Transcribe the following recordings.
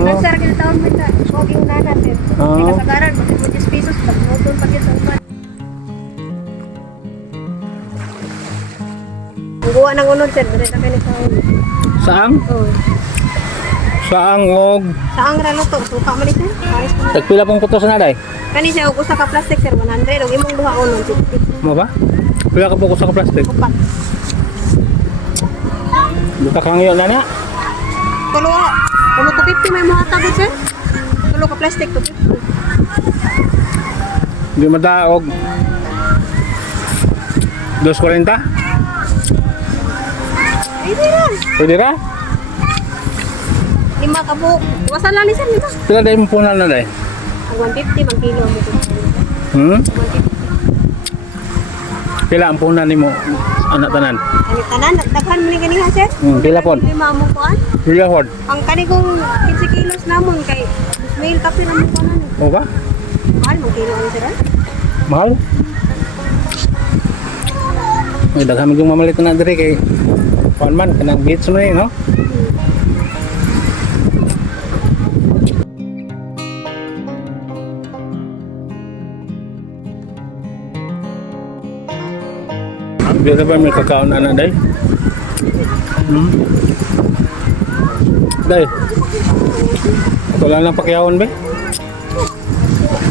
Ilan sir, kinataon mo ito. Huwag yung nana sir. May kasagaran, mag-20 pesos. Pag-notol pag yun sa uman. Ang guwa ng unod sir, dali na kayo sa unod. Saang? Oo. Saang og Saang raluto, suka man ni sir. Paris ko na. tagpila pong putos na day? Kani siya, usa ka plastic sir, 100. Huwag imong duha unod, 50. Mo ba? Pila ka po sa plastic? Upat. Buta kang yun na. Tulo ko 50 may mga tagot sir. Tulo ka plastic to 50. Di madaog 240? Ay, di rin. Pwede ra? 5 ka buhok. Iwasan lang ni sir, 5. Pila day mo punan na day? Ang 150, mang kilo mo ito. Hmm? 150. Pila ang punan nimo anak tanan? Ang tanan, daghan mo ni ganiha sir. Pila pod? 5 mo kuan. Pila pod? Ang kani kong 15 kilos namon kay Ismail kape na mo kuanan. Mo ba? Mahal mang kilo ang sir. Mahal? Ay, daghan mo mamalit na diri kay kuan man kanang beach mo ni, no? Di ba may kakaon na day? Day. Wala lang pakiyawan ba?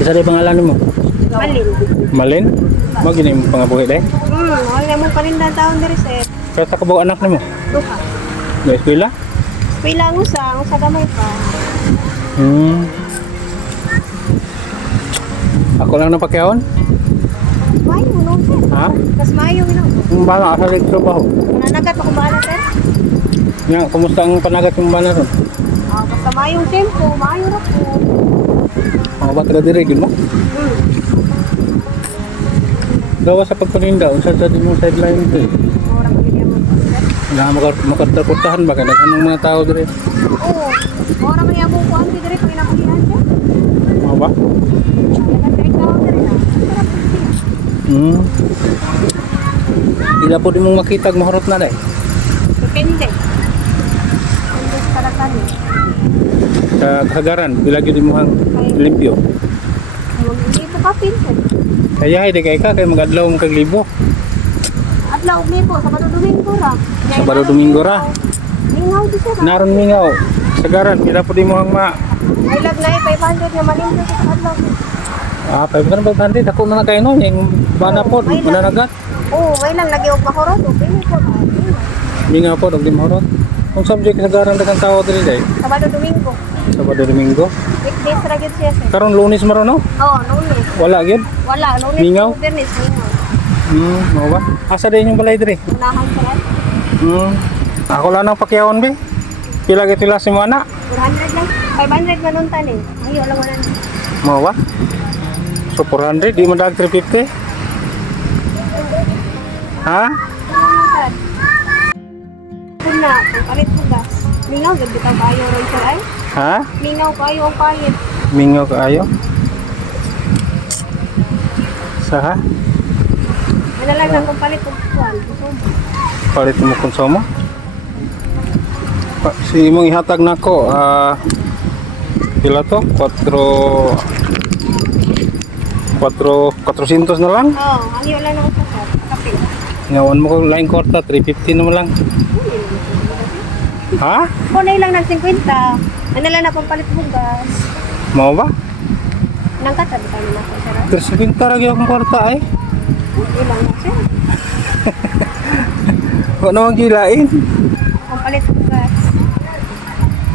Isa day pangalan mo? Malin. Malin? Mo gini mo pangabuhi day? Wala mo panindan taon diri sir. Sa kabaw anak nimo? Duha. Na eskwela? Pila ang usa gamay pa. Ako lang na pakiyawan? Mayo no sir. Ha? Mas mayo no. Ang bala asa rin trabaho. Mananagat ako ba na sir? Nga, kumusta ang panagat yung bala ron? Basta mayong tempo, mayo ra ko. Mga batra dirigin mo? Gawa sa pagpaninda, unsa sa di mo sideline ito eh. Ora ko niya mo sir. Na makartaportahan ba ka? Anong mga tao dire? Oo. Ora man yabo ko ang dire pag inabuhihan sir. Mga ba? Nagkakaik na ako dire na. Ila po di mong makita mahurot na day. Depende. Ang talakan eh. Sa Hagaran, bilagi di mo hang limpyo. Hindi po kapin sir. Kaya hindi kay ka, kay mag-adlaw mo kag libo. Adlaw ni po, Sabado Domingo ra. Sabado Domingo ra. Mingaw di sir. Naron mingaw. Sa Hagaran, pila po di mo hang ma... I love na 500 na malimpo sa adlaw. 500. Ako na kayo nun, yung bana po, mananagat. Oo, may lang lagi og mahurot, pili po. Mingaw po, di mahurot. Kung subject sa Hagaran, dagang tao din day. Sabado Domingo. Sabado Domingo. Weekdays ra gyud siya sir. Karon Lunes maron no? Oo, Lunes. Wala gyud. Wala, Lunes. Mingaw? Bernes, mingaw. Mo ba? Asa din yung balay dire? Unahan sir. Ako lang nang pakiyawan be. Pila gyud pila si mo ana? 400 lang. 500 man unta ni. Ayo lang wala. Mo ba? So 400 di man dag 350. Ha? Kuna, palit mo gas. Mingaw gud bitaw kayo ron sir ay. Ha? Mingaw kayo ang payet. Mingaw kaayo. Sa ha? Ano lang nang palit og kuan. Palit mo konsumo? Si imong ihatag nako pila to? 400 na lang. Oo, ayo lang nang sir. Kapil. Ngawan mo ko line korta 350 naman lang. Ha? Kunay lang ng 50. Ano lang na pampalit mo gas. Mau ba? Nang katabi kami na po sir. Terus pintar lagi akong kwarta ay. Hindi lang na sir. Huwag naman gilain. Pampalit mo gas.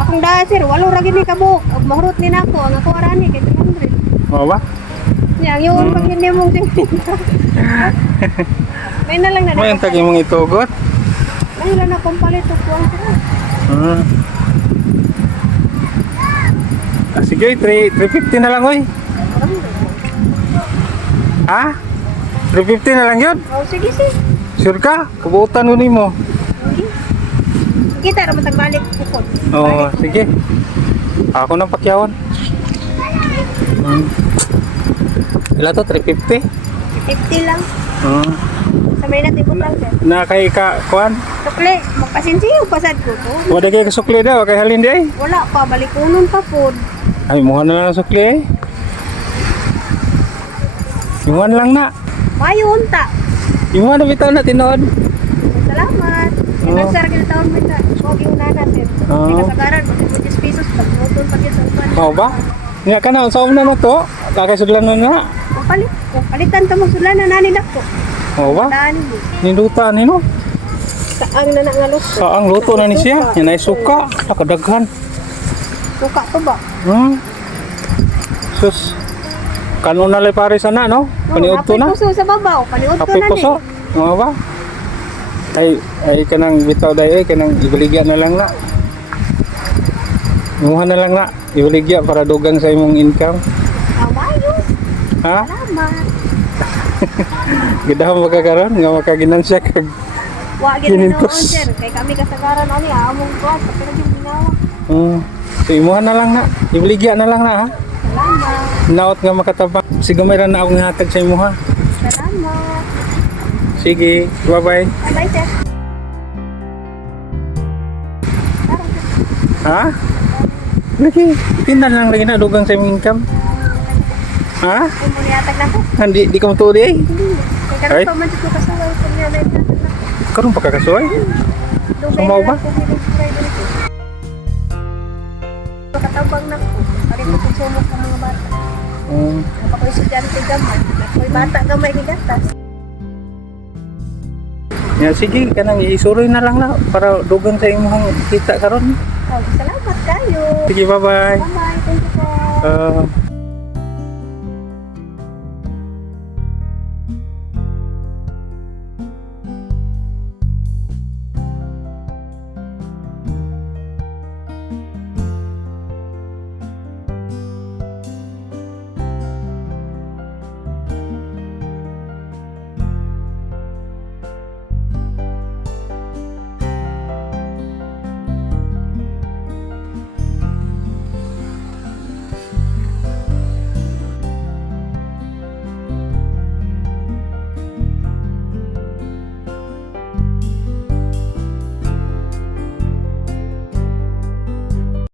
Akong dahil sir, walo ra gid ni kabuk. Og mahurot ni nako ang ako arani kay 300. Mau ba? Yang yun pag hindi mong 50. May na lang na. Mo yung tagi mong itugot. May lang na pampalit og kuan sir. Sige, 350 na lang oy. Ha? 350 na lang yun? Oh, sige sir. Sure ka? Kabuutan ko mo. Kita ra matagbalik pukot. Oo, sige. Ako na pakyawan. Ila to, 350? 50 lang. Sa may natibot lang sir. Na kay ka kuan. Sukli, magpasinsiyo pasad ko to. Wala kay kasukli daw kay halin di ay. Wala pa, balikunon pa po. Ay muha na lang ang sukli ay. Iwan lang na. Mayon ta. Iwan na bitaw na tinuod. Salamat. Oo. Ilang sir, kinataon mo na. Huwag yung nana sir. Oo. May kasagaran, 20 pesos. Pagmutol pa yun sa upan. Mao ba? Nya kana sa na no to. Kakasudlan na na. Palit. Palitan ka mo sula na nani dako. Mao ba? Daan mo. Niluta ni no. Saang na nangalos. Saang luto na ni siya. Yan ay suka. Nakadaghan. Suka to ba? Sus. Kanon na lay pare sana no? Paniud to na. Puso sa babaw. Paniud to Kapoy na puso. Mao ba? Ay kanang bitaw day kanang ibaligya na lang na. Imuha na lang na. Ibaligya para dugang sa imong income. Amayo. Ha? Salamat. Gidahom magkakaroon nga makaginansya kag Wa gid na noon 500. sir. Kay kami kasagaran ani among kuan sa pero yung ginawa. So imuha na lang na. Ibaligya na lang na ha. Salamat. Naot nga makatabang. Sigumay ra na akong hatag sa imo ha. Salamat. Sige, bye-bye. Bye sir. Ha? Lagi, tindan lang lagi na dugang sa imong income. Ha? Ay mo niatag na ko. Hindi di ka matuod eh. Kay Ay? kanang pa man jud ko kasaway ko niya na ito. Karon pa kakasuy. Sumaw ba? Katabang na ko. Parin mo sumok sa mga bata. Ako'y estudyante gamay. Ako'y bata gamay gigatas. Ya sige, kanang isuroy na lang na para dugang sa imong kita karon. Oh, salamat kayo. Sige, bye-bye. Bye-bye. Thank you po.